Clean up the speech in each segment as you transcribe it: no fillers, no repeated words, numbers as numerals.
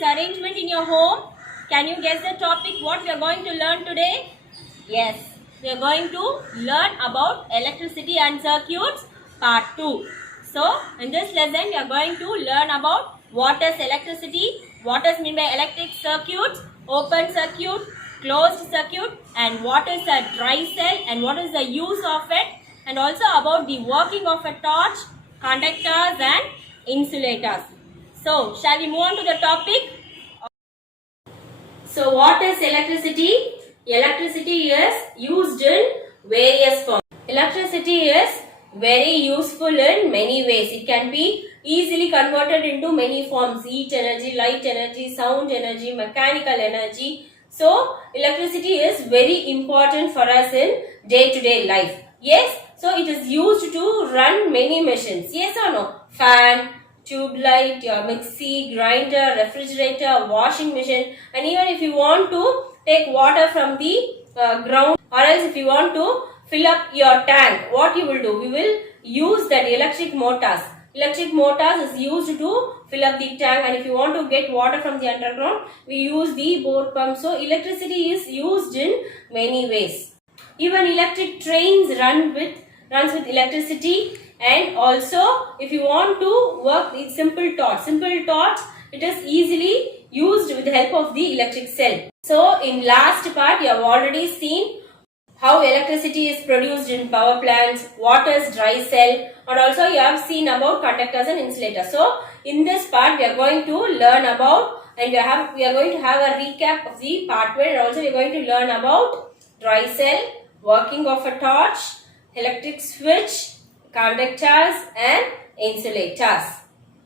this arrangement in your home. Can you guess the topic what we are going to learn today? Yes, we are going to learn about electricity and circuits part 2. So, in this lesson we are going to learn about what is electricity, what is meant by electric circuits, open circuit, closed circuit, and what is a dry cell and what is the use of it, and also about the working of a torch, conductors and insulators. So, shall we move on to the topic? So, what is electricity? Electricity is used in various forms. Electricity is very useful in many ways. It can be easily converted into many forms: heat energy, light energy, sound energy, mechanical energy. So, electricity is very important for us in day-to-day life. Yes, so it is used to run many machines. Yes or no? Fan, tube light, your mixie, grinder, refrigerator, washing machine, and even if you want to take water from the ground, or else if you want to fill up your tank, what you will do? We will use that electric motors. Electric motors is used to fill up the tank, and if you want to get water from the underground, we use the bore pump. So electricity is used in many ways. Even electric trains runs with electricity, and also if you want to work with simple torch, it is easily used with the help of the electric cell. So in last part you have already seen how electricity is produced in power plants, what is dry cell, and also you have seen about conductors and insulators. So in this part we are going to learn about, and we are going to have a recap of the part 1, and also we are going to learn about dry cell, working of a torch, electric switch, conductors and insulators.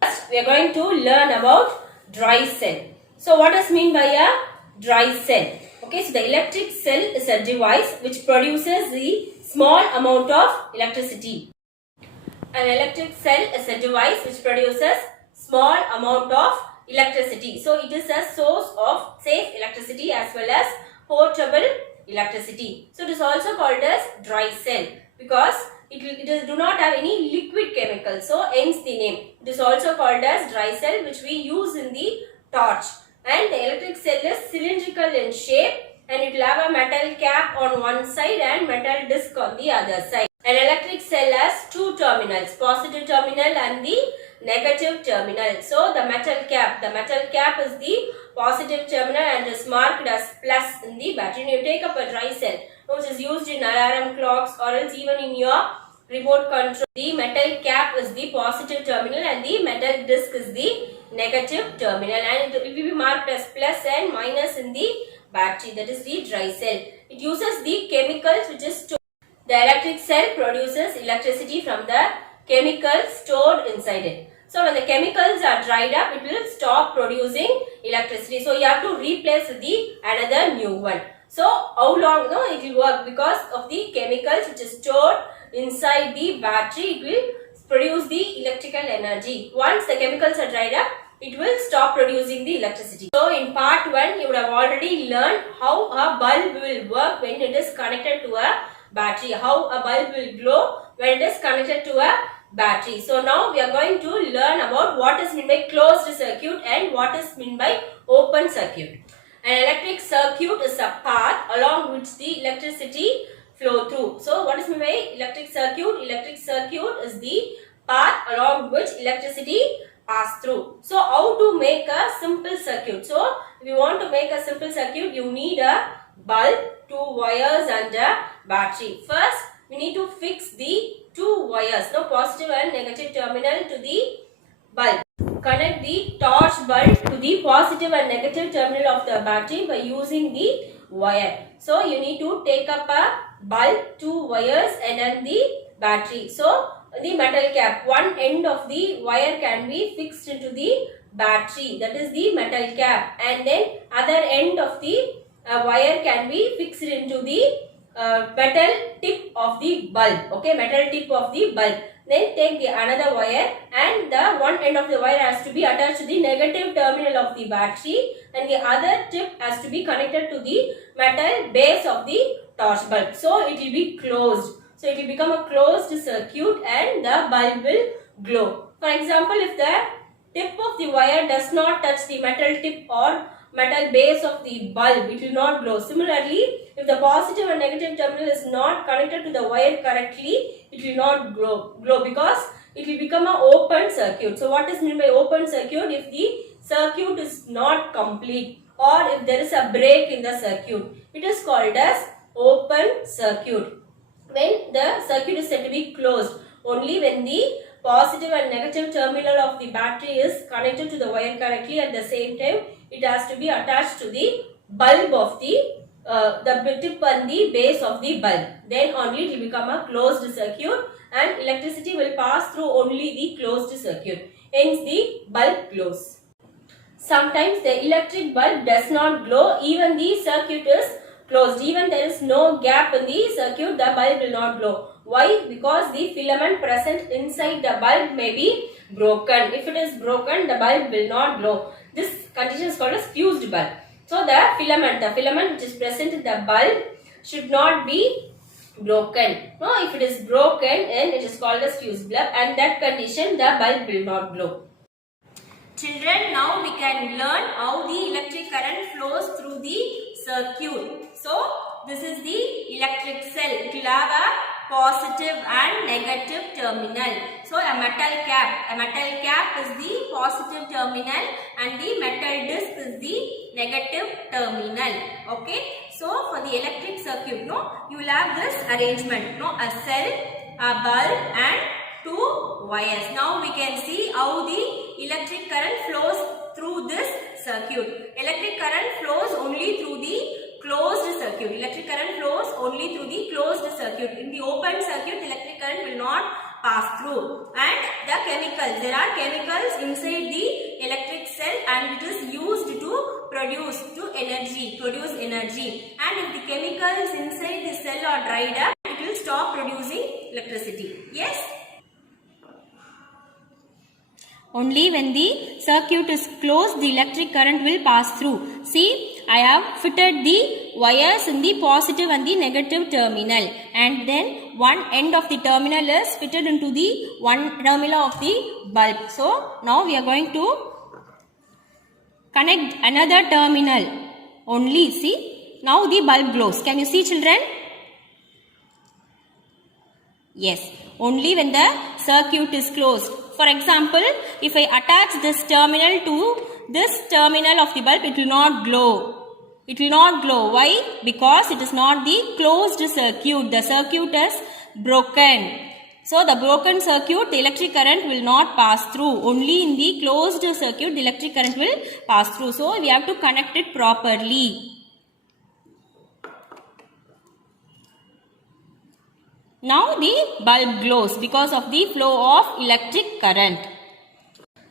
First, we are going to learn about dry cell. So, what does mean by a dry cell? Okay, so the electric cell is a device which produces the small amount of electricity. An electric cell is a device which produces small amount of electricity. So, it is a source of safe electricity as well as portable electricity. So, it is also called as dry cell because it do not have any liquid chemicals. So, hence the name. It is also called as dry cell, which we use in the torch. And the electric cell is cylindrical in shape, and it will have a metal cap on one side and metal disc on the other side. An electric cell has two terminals, positive terminal and the negative terminal. So, the metal cap is the positive terminal and is marked as plus in the battery. You take up a dry cell which is used in alarm clocks or else even in your remote control. The metal cap is the positive terminal and the metal disc is the negative terminal, and it will be marked as plus and minus in the battery, that is the dry cell. It uses the chemicals which is stored. The electric cell produces electricity from the chemicals stored inside it. So when the chemicals are dried up, it will stop producing electricity. So you have to replace the another new one. So how long it will work? Because of the chemicals which is stored inside the battery, it will produce the electrical energy. Once the chemicals are dried up, it will stop producing the electricity. So in part 1, you would have already learned how a bulb will work when it is connected to a battery, how a bulb will glow when it is connected to a battery. So now we are going to learn about what is meant by closed circuit and what is meant by open circuit. An electric circuit is a path along which the electricity flow through. So what is meant by electric circuit? Electric circuit is the path along which electricity pass through. So how to make a simple circuit? So if you want to make a simple circuit, you need a bulb, two wires and a battery. First, we need to fix the two wires, positive and negative terminal to the bulb. Connect the torch bulb to the positive and negative terminal of the battery by using the wire. So you need to take up a bulb, two wires and then the battery. So the metal cap, one end of the wire can be fixed into the battery, that is the metal cap, and then other end of the wire can be fixed into the metal tip of the bulb. Okay, metal tip of the bulb. Then take the another wire, and the one end of the wire has to be attached to the negative terminal of the battery, and the other tip has to be connected to the metal base of the torch bulb. So it will be closed. So it will become a closed circuit and the bulb will glow. For example, if the tip of the wire does not touch the metal tip or metal base of the bulb, it will not glow. Similarly, if the positive and negative terminal is not connected to the wire correctly, it will not glow because it will become an open circuit. So what is meant by open circuit? If the circuit is not complete or if there is a break in the circuit, it is called as open circuit. When the circuit is said to be closed, only when the positive and negative terminal of the battery is connected to the wire correctly, at the same time it has to be attached to the bulb of the tip and the base of the bulb. Then only it will become a closed circuit and electricity will pass through only the closed circuit. Hence the bulb glows. Sometimes the electric bulb does not glow even the circuit is closed. Even there is no gap in the circuit, the bulb will not glow. Why? Because the filament present inside the bulb may be broken. If it is broken, the bulb will not glow. This condition is called as fused bulb. So the filament which is present in the bulb should not be broken. No, if it is broken, then it is called as fused bulb, and that condition the bulb will not glow. Children, now we can learn how the electric current flows through the circuit. So this is the electric cell. It will have a positive and negative terminal. So a metal cap is the positive terminal and the metal disc is the negative terminal. Okay. So for the electric circuit, you will have this arrangement. A cell, a bulb and two wires. Now we can see how the electric current flows through this circuit. Electric current flows only through the closed circuit. Electric current flows only through the closed circuit. In the open circuit, electric current will not pass through. And the chemicals, there are chemicals inside the electric cell and it is used to produce energy. And if the chemicals inside the cell are dried up, it will stop producing electricity. Yes? Only when the circuit is closed, the electric current will pass through. See, I have fitted the wires in the positive and the negative terminal, and then one end of the terminal is fitted into the one terminal of the bulb. So now we are going to connect another terminal. Only see, now the bulb glows. Can you see, children? Yes, only when the circuit is closed. For example, if I attach this terminal to this terminal of the bulb, it will not glow. It will not glow. Why? Because it is not the closed circuit. The circuit is broken. So the broken circuit, the electric current will not pass through. Only in the closed circuit, the electric current will pass through. So we have to connect it properly. Now the bulb glows because of the flow of electric current.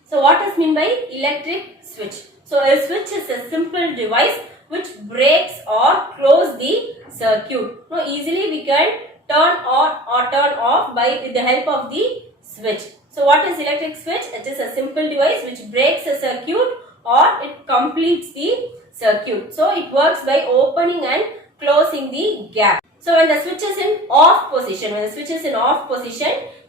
So what is meant by electric switch? So a switch is a simple device which breaks or close the circuit. Now easily we can turn on or turn off with the help of the switch. So what is electric switch? It is a simple device which breaks a circuit or it completes the circuit. So it works by opening and closing the gap. So when the switch is in off position,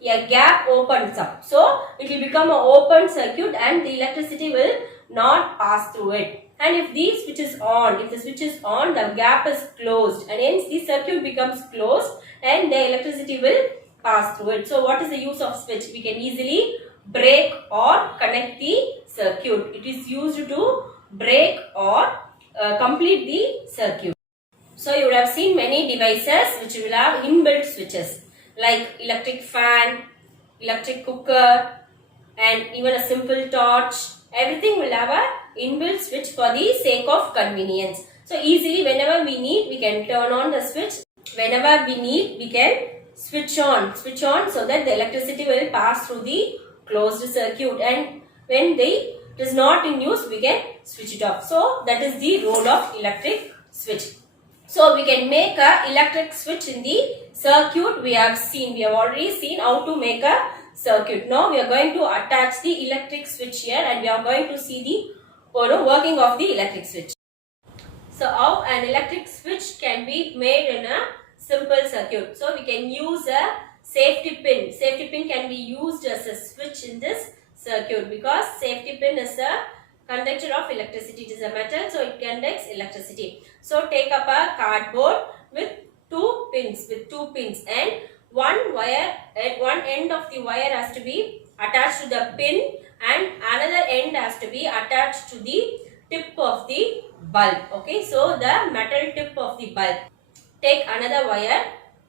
a gap opens up. So it will become an open circuit and the electricity will not pass through it. And if the switch is on, the gap is closed and hence the circuit becomes closed and the electricity will pass through it. So what is the use of switch? We can easily break or connect the circuit. It is used to break or complete the circuit. So you would have seen many devices which will have inbuilt switches like electric fan, electric cooker and even a simple torch. Everything will have a inbuilt switch for the sake of convenience. So easily whenever we need, we can turn on the switch. Whenever we need, we can switch on so that the electricity will pass through the closed circuit, and when it is not in use, we can switch it off. So that is the role of electric switch. So we can make a electric switch in the circuit. We have already seen how to make a circuit. Now we are going to attach the electric switch here and we are going to see the working of the electric switch. So how an electric switch can be made in a simple circuit. So we can use a safety pin. Safety pin can be used as a switch in this circuit, because safety pin is a conductor of electricity. It is a metal, so it conducts electricity. So take up a cardboard with two pins, and one wire at one end of the wire has to be attached to the pin, and another end has to be attached to the tip of the bulb. Okay, so the metal tip of the bulb. Take another wire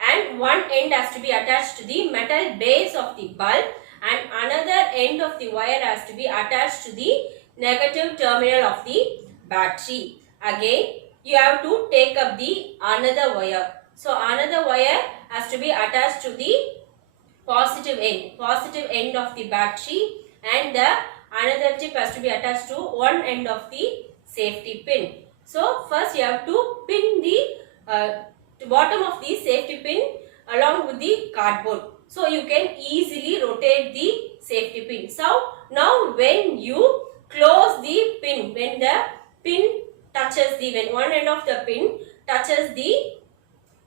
and one end has to be attached to the metal base of the bulb, and another end of the wire has to be attached to the negative terminal of the battery. Again, you have to take up the another wire. So another wire has to be attached to the positive end of the battery, and the another tip has to be attached to one end of the safety pin. So first you have to pin the bottom of the safety pin along with the cardboard. So you can easily rotate the safety pin. So now when you close the pin, when the pin touches when one end of the pin touches the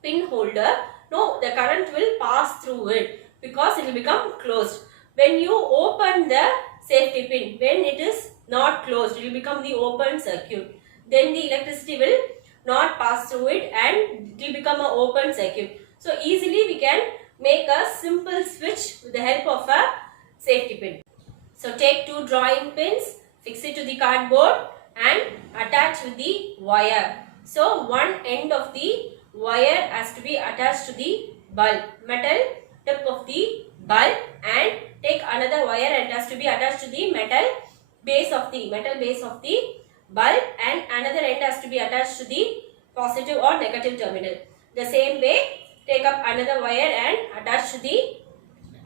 pin holder, no, the current will pass through it because it will become closed. When you open the safety pin, when it is not closed, it will become the open circuit. Then the electricity will not pass through it and it will become an open circuit. So easily we can make a simple switch with the help of a safety pin. So take two drawing pins, fix it to the cardboard and attach with the wire. So one end of the wire has to be attached to the bulb, metal tip of the bulb, and take another wire and it has to be attached to the metal base of the bulb, and another end has to be attached to the positive or negative terminal. The same way, take up another wire and attach to the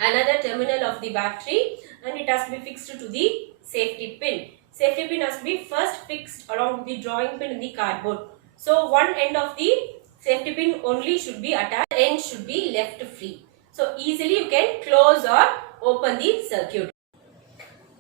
another terminal of the battery, and it has to be fixed to the safety pin. Safety pin has to be first fixed along with the drawing pin in the cardboard. So one end of the safety pin only should be attached, the end should be left free. So easily you can close or open the circuit.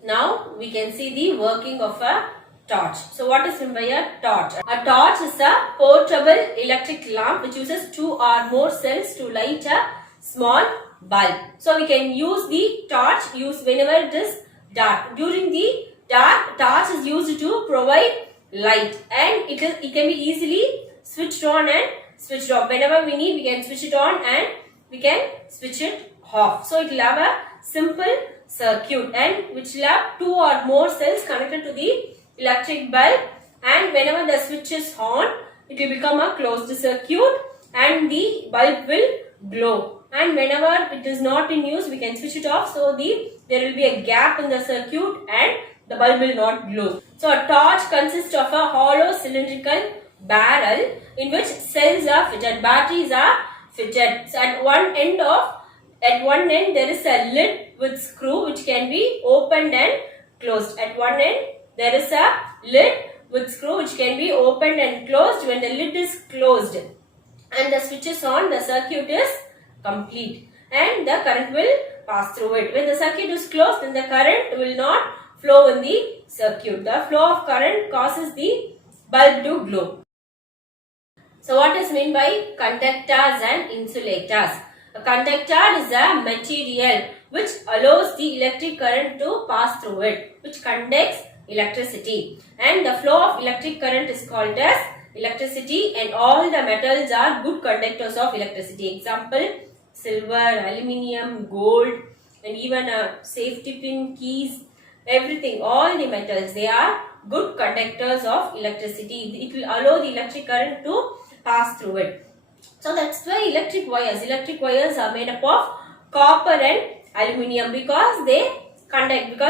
Now we can see the working of a torch. So what is meant by a torch? A torch is a portable electric lamp which uses two or more cells to light a small bulb. So we can use the torch whenever it is dark. During the dark, torch is used to provide light, and it can be easily switched on and switched off. Whenever we need, we can switch it on and we can switch it off. So it will have a simple circuit and which will have two or more cells connected to the electric bulb, and whenever the switch is on, it will become a closed circuit and the bulb will glow, and whenever it is not in use, we can switch it off, so there will be a gap in the circuit and the bulb will not glow. So a torch consists of a hollow cylindrical barrel in which cells are fitted, batteries are fitted. So at one end there is a lid with screw which can be opened and closed. At one end there is a lid with screw which can be opened and closed. When the lid is closed and the switch is on, the circuit is complete and the current will pass through it. When the circuit is closed, then the current will not flow in the circuit. The flow of current causes the bulb to glow. So what is meant by conductors and insulators? A conductor is a material which allows the electric current to pass through it, which conducts electricity, and the flow of electric current is called as electricity, and all the metals are good conductors of electricity. Example, silver, aluminium, gold, and even a safety pin, keys, everything, all the metals, they are good conductors of electricity. It will allow the electric current to pass through it. So that's why electric wires are made up of copper and aluminium, because they conduct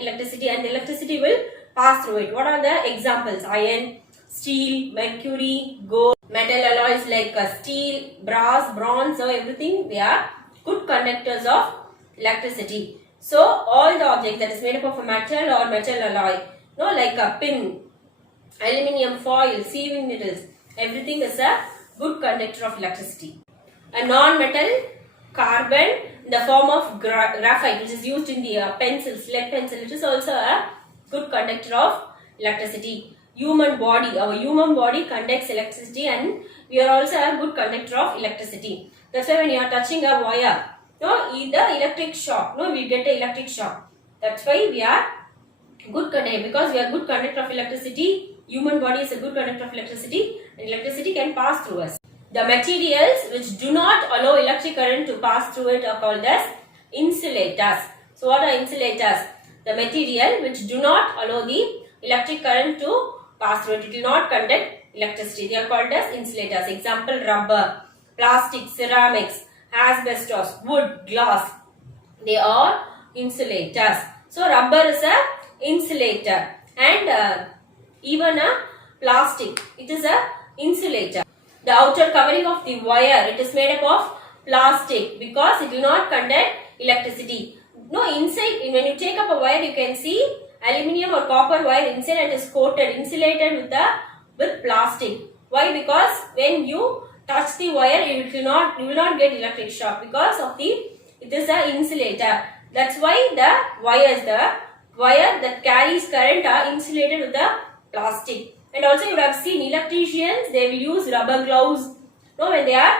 electricity and the electricity will pass through it. What are the examples? Iron, steel, mercury, gold, metal alloys like steel, brass, bronze, so everything, they are good conductors of electricity. So all the objects that is made up of a metal or metal alloy, like a pin, aluminium foil, sieving needles, everything is a good conductor of electricity. A non-metal, carbon in the form of graphite, which is used in the lead pencil, it is also a good conductor of electricity. Our human body conducts electricity, and we are also a good conductor of electricity. That's why when you are touching a wire, the electric shock, we get an electric shock. That's why we are good conductor, because we are good conductor of electricity. Human body is a good conductor of electricity, and electricity can pass through us. The materials which do not allow electric current to pass through it are called as insulators. So what are insulators? The material which do not allow the electric current to pass through it. It will not conduct electricity. They are called as insulators. Example, rubber, plastic, ceramics, asbestos, wood, glass. They are insulators. So rubber is a insulator, and even a plastic, it is a insulator. The outer covering of the wire, it is made up of plastic because it will not conduct electricity. No, inside, when you take up a wire, you can see aluminium or copper wire inside and is coated, insulated with plastic. Why? Because when you touch the wire, you will not get electric shock because of it is an insulator. That's why the wire that carries current are insulated with the plastic. And also you would have seen electricians, they will use rubber gloves, when they are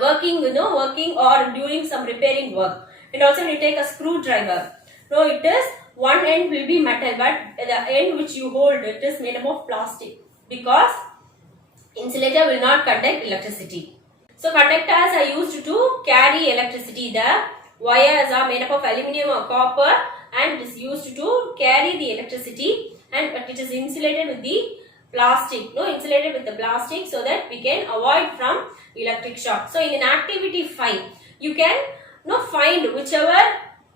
working or doing some repairing work. And also when you take a screwdriver, it is one end will be metal, but the end which you hold, it is made up of plastic because insulator will not conduct electricity. So conductors are used to carry electricity. The wires are made up of aluminium or copper and it is used to carry the electricity, and but it is insulated with the plastic, insulated with the plastic so that we can avoid from electric shock. So in an activity 5, you can find whichever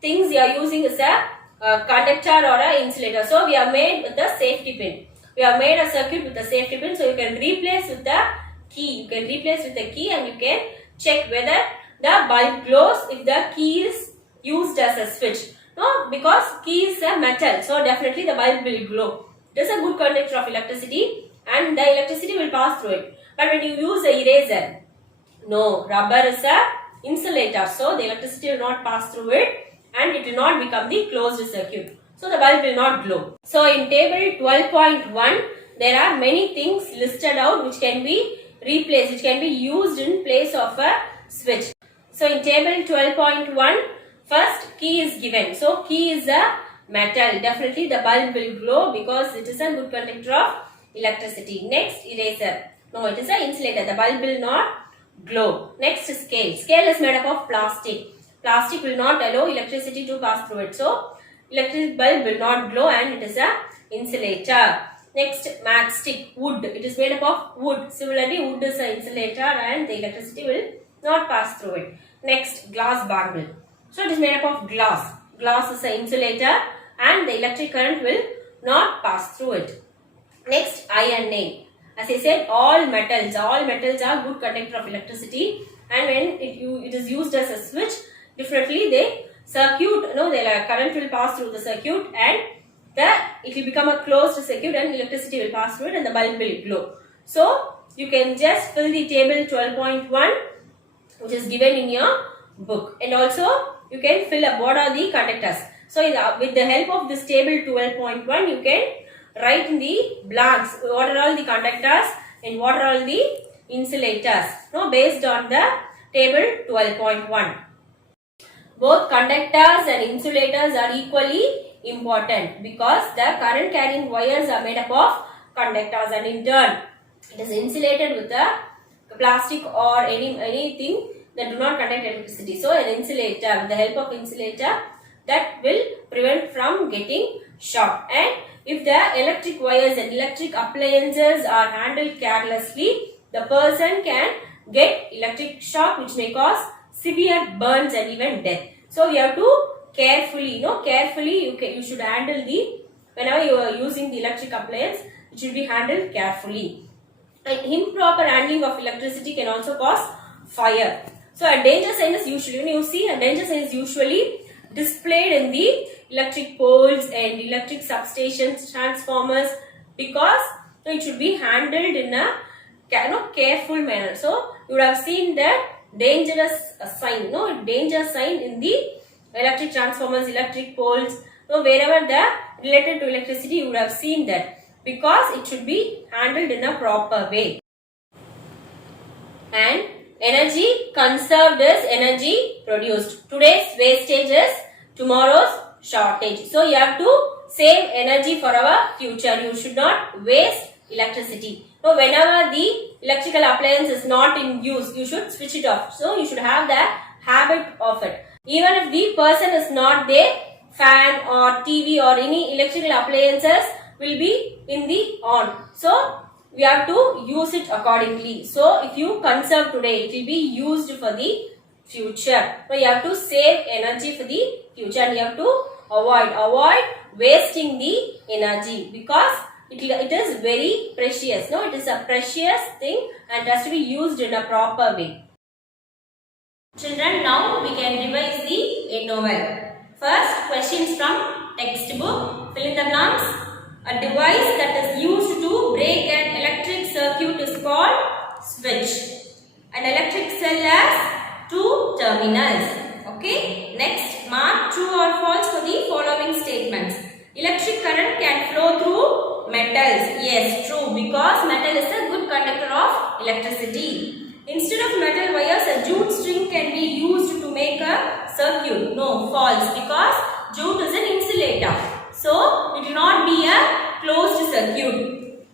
things you are using as a conductor or a insulator. So we are made with the safety pin. We have made a circuit with the safety pin, so you can replace with the key. You can replace with the key and you can check whether the bulb glows if the key is used as a switch. No, because key is a metal, so definitely the bulb will glow. It is a good conductor of electricity and the electricity will pass through it. But when you use a eraser, no, rubber is a insulator, so the electricity will not pass through it and it will not become the closed circuit. So the bulb will not glow. So in table 12.1, there are many things listed out which can be replaced, which can be used in place of a switch. So in table 12.1, first key is given. So key is a metal. Definitely the bulb will glow because it is a good conductor of electricity. Next, eraser. No, it is an insulator. The bulb will not glow. Next, scale. Scale is made up of plastic. Plastic will not allow electricity to pass through it. So electric bulb will not glow and it is a insulator. Next, matchstick, wood. It is made up of wood. Similarly, wood is an insulator and the electricity will not pass through it. Next, glass bangle. So it is made up of glass. Glass is an insulator and the electric current will not pass through it. Next, iron nail. As I said, all metals are good conductor of electricity, and when it is used as a switch, differently the current will pass through the circuit and it will become a closed circuit and electricity will pass through it and the bulb will glow. So you can just fill the table 12.1 which is given in your book, and also you can fill up what are the conductors. So with the help of this table 12.1, you can write in the blanks what are all the conductors and what are all the insulators, based on the table 12.1. Both conductors and insulators are equally important because the current carrying wires are made up of conductors, and in turn it is insulated with a plastic or anything that do not conduct electricity. So an insulator, with the help of insulator, that will prevent from getting shock. And if the electric wires and electric appliances are handled carelessly, the person can get electric shock which may cause severe burns and even death. So we have to carefully, you should handle whenever you are using the electric appliance, it should be handled carefully. And improper handling of electricity can also cause fire. So a danger sign is usually displayed in the electric poles and electric substations, transformers, because it should be handled in a careful manner. So you would have seen that dangerous sign, danger sign in the electric transformers, electric poles, wherever the related to electricity, you would have seen that, because it should be handled in a proper way. And energy conserved is energy produced. Today's wastage is tomorrow's shortage. So you have to save energy for our future. You should not waste electricity. So whenever the electrical appliance is not in use, you should switch it off. So you should have the habit of it. Even if the person is not there, fan or TV or any electrical appliances will be in the on. So we have to use it accordingly. So if you conserve today, it will be used for the future. So you have to save energy for the future, and you have to avoid wasting the energy, because it is very precious. No, it is a precious thing and has to be used in a proper way. Children, now we can revise the novel. First, questions from textbook. Fill in the blanks. A device that is used to break an electric circuit is called switch. An electric cell has two terminals. Okay. Next, mark true or false for the following statements. Electric current can flow through metals. Yes, true, because metal is a good conductor of electricity. Instead of metal wires, a jute string can be used to make a circuit. No, false, because jute is an insulator. So, it will not be a closed circuit.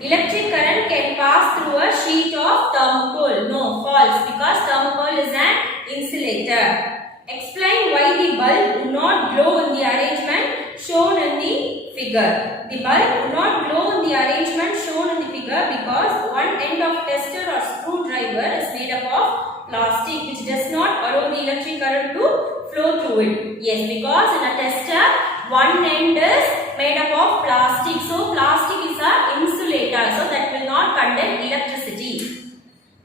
Electric current can pass through a sheet of thermocol. No, false, because thermocol is an insulator. Explain why the bulb would not glow in the arrangement shown in the figure. The bulb would not glow in the arrangement shown in the figure because one end of tester or screwdriver is made up of plastic, which does not allow the electric current to flow through it. Yes, because in a tester, one end is made up of plastic. So, plastic is an insulator. So, that will not conduct electricity.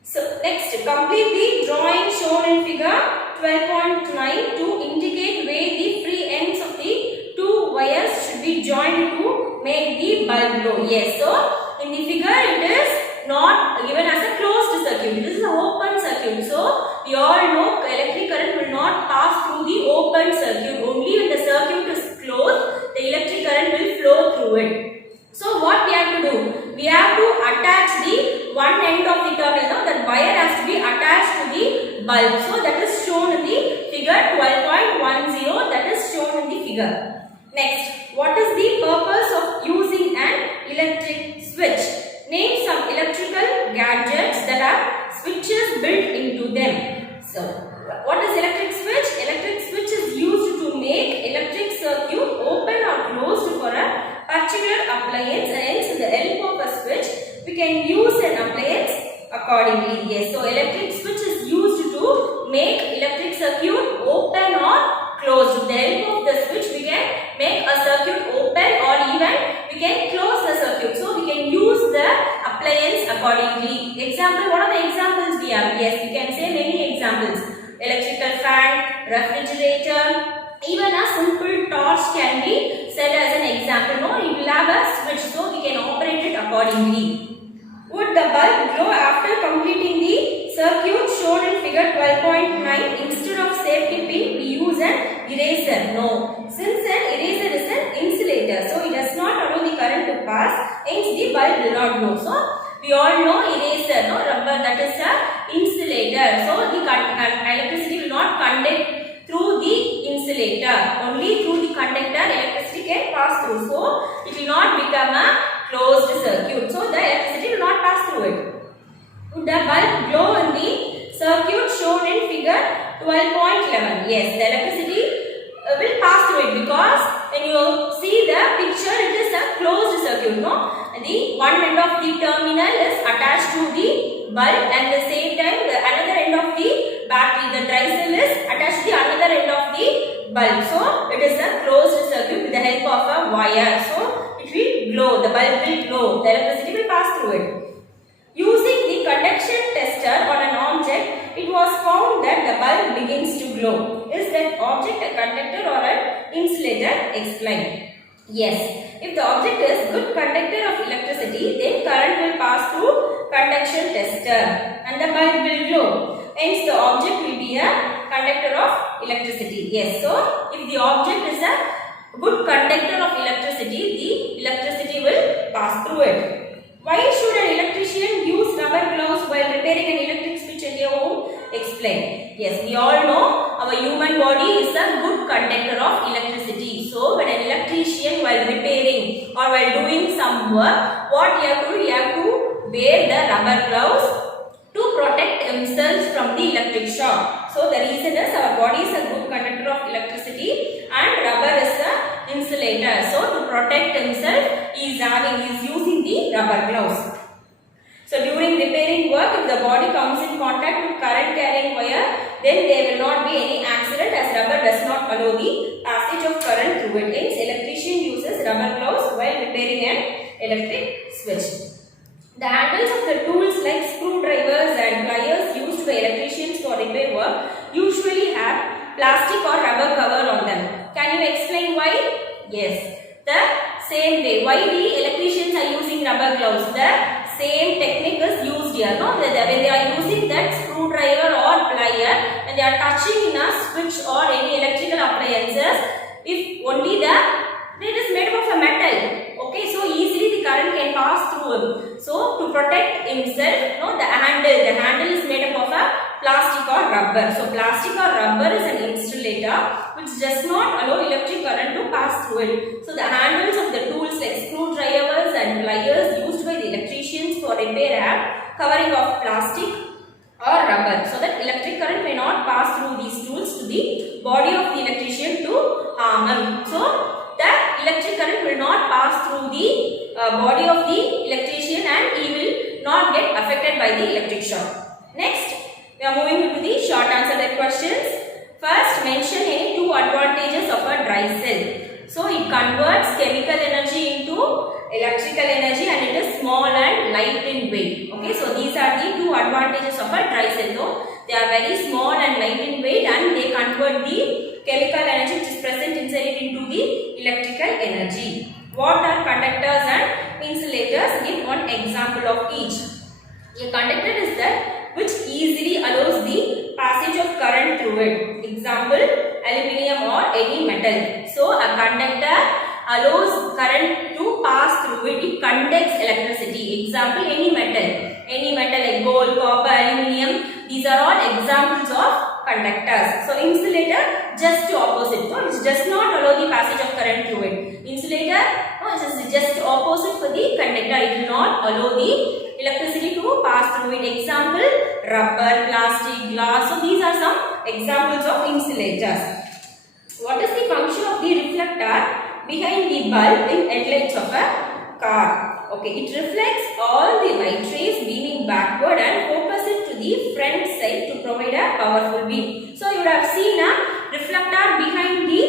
So, next, complete the drawing shown in figure 12.9 to indicate where the free ends of the two wires should be joined to make the bulb glow. Yes, so in the figure it is not given as a closed circuit. It is an open circuit. So we all know electric current will not pass through the open circuit. Only when the circuit is closed, the electric current will flow through it. So what we have to do? We have to attach the one end of the terminal. That wire has to be attached to the bulb. So that is shown in the figure 12.10. That is shown in the figure. Next, what is the purpose of using an electric switch? Name some electrical gadgets that have switches built into them. So, what is electric switch? Electric switch is used to make electric circuit open or closed for a particular appliance, and hence with the help of a switch we can use an appliance accordingly. Yes, so electric switch is used to make electric circuit open or closed. With the help of the switch we can make a circuit open or even we can close the circuit. So we can use the appliance accordingly. Example, what are the examples we have? Yes, we can say many examples. Electrical fan, refrigerator, even a simple torch can be said as an example. No, it will have a switch, so we can operate it accordingly. Would the bulb glow after completing the circuit shown in figure 12.9? Instead of safety pin, we use an eraser. No, since an eraser is an insulator, so it does not allow the current to pass, hence the bulb will not glow. So, we all know eraser, no, rubber, that is a insulator. So, the electricity will not conduct through the insulator. Only through the conductor electricity can pass through. So, it will not become a closed circuit. So, the electricity will not pass through it. Would the bulb glow in the circuit shown in figure 12.11? Yes, the electricity will pass through it, because when you see the picture, it is a closed circuit. No, the one end of the terminal is attached to the bulb, and the same time the another end of the battery, the dry cell, is attached to the another end of the bulb. So it is a closed circuit with the help of a wire. So it will glow, the bulb will glow, the electricity will pass through it. Using the conduction tester on an object, it was found that the bulb begins to glow. Is that object a conductor or an insulator? Explain. Yes, if the object is good conductor of electricity, then current will pass through conduction tester and the bulb will glow. Hence, the object will be a conductor of electricity. Yes, so if the object is a good conductor of electricity, the electricity will pass through it. Why should an electrician use rubber gloves while repairing an electric switch at your home? Explain. Yes, we all know our human body is a good conductor of electricity. So when an electrician while repairing or while doing some work, what he have to do? He have to wear the rubber gloves to protect himself from the electric shock. So the reason is our body is a good conductor of electricity and rubber is a insulator. So to protect himself, he is using the rubber gloves. So during repairing work, if the body comes in contact with current carrying wire, then there will not be any accident as rubber does not allow the passage of current through it. Hence, electrician uses rubber gloves while repairing an electric switch. The handles of the tools like screwdrivers and pliers used by electricians for repair work usually have plastic or rubber cover on them. Can you explain why? Yes. The same way. Why the electricians are using rubber gloves? The same technique is used here. No? When they are using that screwdriver or plier, when they are touching in a switch or any electrical appliances, if only it is made up of a metal. Okay, so easily the current can pass through him. So to protect himself, no, the handle is made up of a plastic or rubber. So plastic or rubber is an insulator which does not allow electric current to pass through it. So the handles of the tools like screwdrivers and pliers used by the electricians for repair have covering of plastic or rubber, so that electric current may not pass through these tools to the body of the electrician to harm him. So the electric current will not pass through the body of the electrician and he will not get affected by the electric shock. Next, we are moving to the short answer questions. First, mention any two advantages of a dry cell. So it converts chemical energy into electrical energy and it is small and light in weight. Okay, so these are the two advantages of a dry cell. Though they are very small and light in weight and they convert the chemical energy which is present inside it into the electrical energy. What are conductors and insulators? Give one example of each. A conductor is that which easily allows the passage of current through it. Example, aluminium or any metal. So a conductor allows current to pass through it. It conducts electricity. Example, any metal like gold, copper, aluminium. These are all examples of conductors. So insulator, just opposite. So it does not allow the passage of current through it. Insulator, no, it is just opposite for the conductor. It will not allow the electricity to pass through it. Example, rubber, plastic, glass. So these are some examples of insulators. What is the function of the reflector behind the bulb in headlights of a car? Okay, it reflects all the light rays beaming backward and focus it to the front side to provide a powerful beam. So you would have seen a reflector behind the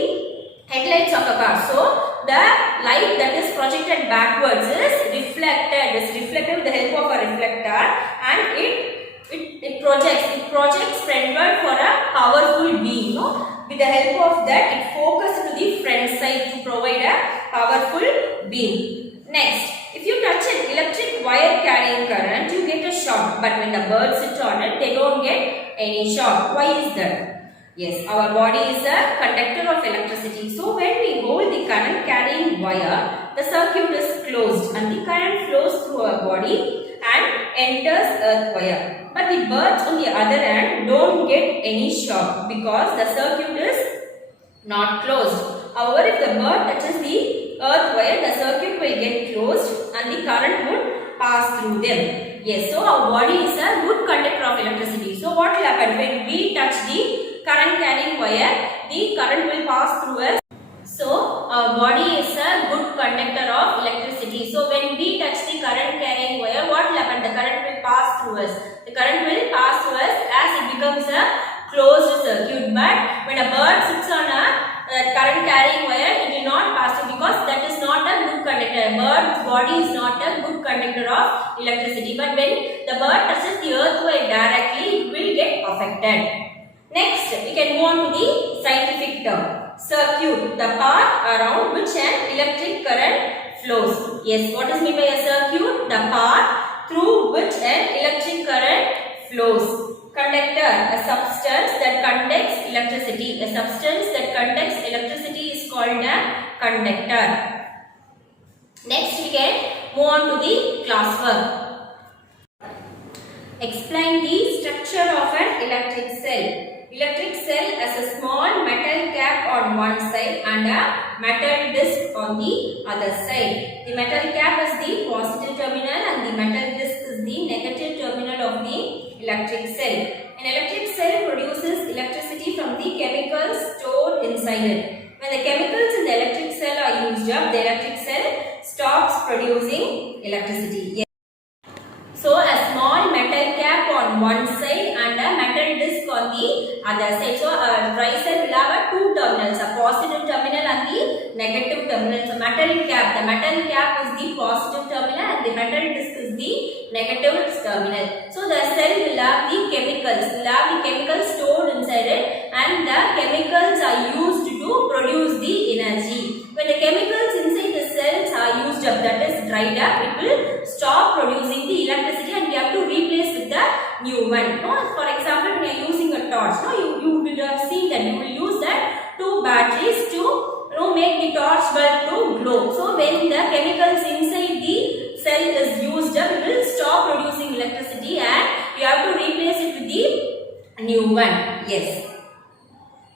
headlights of a car. So the light that is projected backwards is reflected. It is reflected with the help of a reflector and it projects frontward for a powerful beam. No? With the help of that, it focuses to the front side to provide a powerful beam. Next, if you touch an electric wire carrying current, you get a shock. But when the birds sit on it, they don't get any shock. Why is that? Yes, our body is a conductor of electricity. So when we hold the current carrying wire, the circuit is closed and the current flows through our body and enters earth wire. But the birds on the other hand don't get any shock because the circuit is not closed. However, if the bird touches the earth wire, the circuit will get closed and the current would pass through them. Yes, so our body is a good conductor of electricity. So what will happen when we touch the current carrying wire? The current will pass through us. So our body is a good conductor of electricity. So when we touch the current carrying wire, what will happen? The current will pass through us. The current will pass through us as it becomes a closed circuit. But when a bird sits on a current carrying wire, it will not pass through because that is not a good conductor. A bird's body is not a good conductor of electricity. But when the bird touches the earth wire directly, it will get affected. Next, we can move on to the scientific term. Circuit, the path around which an electric current flows. Yes, what is meant by a circuit? The path through which an electric current flows. Conductor, a substance that conducts electricity. A substance that conducts electricity is called a conductor. Next, we can move on to the classwork. Explain the structure of an electric cell. Electric cell has a small metal cap on one side and a metal disc on the other side. The metal cap is the positive terminal and the metal disc is the negative terminal of the electric cell. An electric cell produces electricity from the chemicals stored inside it. When the chemicals in the electric cell are used up, the electric cell stops producing electricity. So a small metal cap on one side and a metal disc on the other side. So a dry cell will have two terminals, a positive terminal and the negative terminal. So the metal cap is the positive terminal and the metal disc is the negative terminal. So the cell will have the chemicals stored inside it and the chemicals are used to produce the energy. When the chemicals inside the cells are used up, that is dried up, it will stop producing the electricity and we have to replace with the new one. No? For example, when you are using a torch, no? you will have seen that you will use that two batteries to make the torch bulb to glow. So when the chemicals inside the cell is used up, it will stop producing electricity and you have to replace it with the new one. Yes.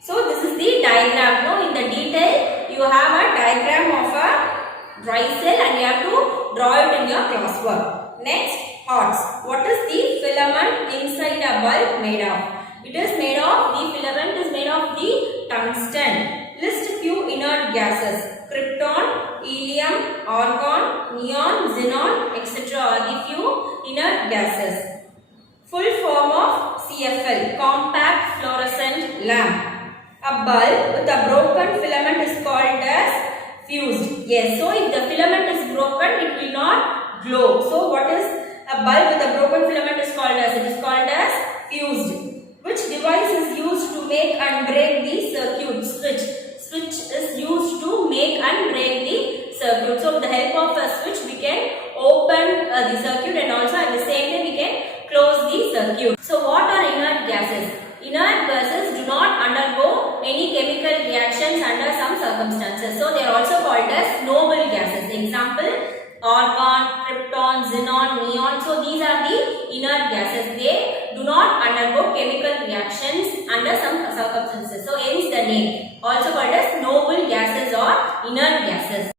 So this is the diagram. No? In the detail, you have a diagram of a dry cell and you have to draw it in your classwork. Next, hearts. What is the filament inside a bulb made of? The filament is made of the tungsten. List few inert gases. Krypton, helium, argon, neon, xenon, etc. are the few inert gases. Full form of CFL, compact fluorescent lamp. A bulb with a broken filament is called as fused. Yes, so if the filament is broken, it will not glow. So what is a bulb with a broken filament is called as? It is called as fused. Which device is used to make and break the circuit? Switch. Switch is used to make and break the circuit. So with the help of a switch, we can open the circuit and also at the same time we can close the circuit. So what are inert gases? Inert gases do not undergo any chemical reactions under some circumstances. So they are also called as noble gases. Example, argon, krypton, xenon, neon. So these are the inert gases. They do not undergo chemical reactions under some circumstances. So hence the name. Also called as noble gases or inert gases.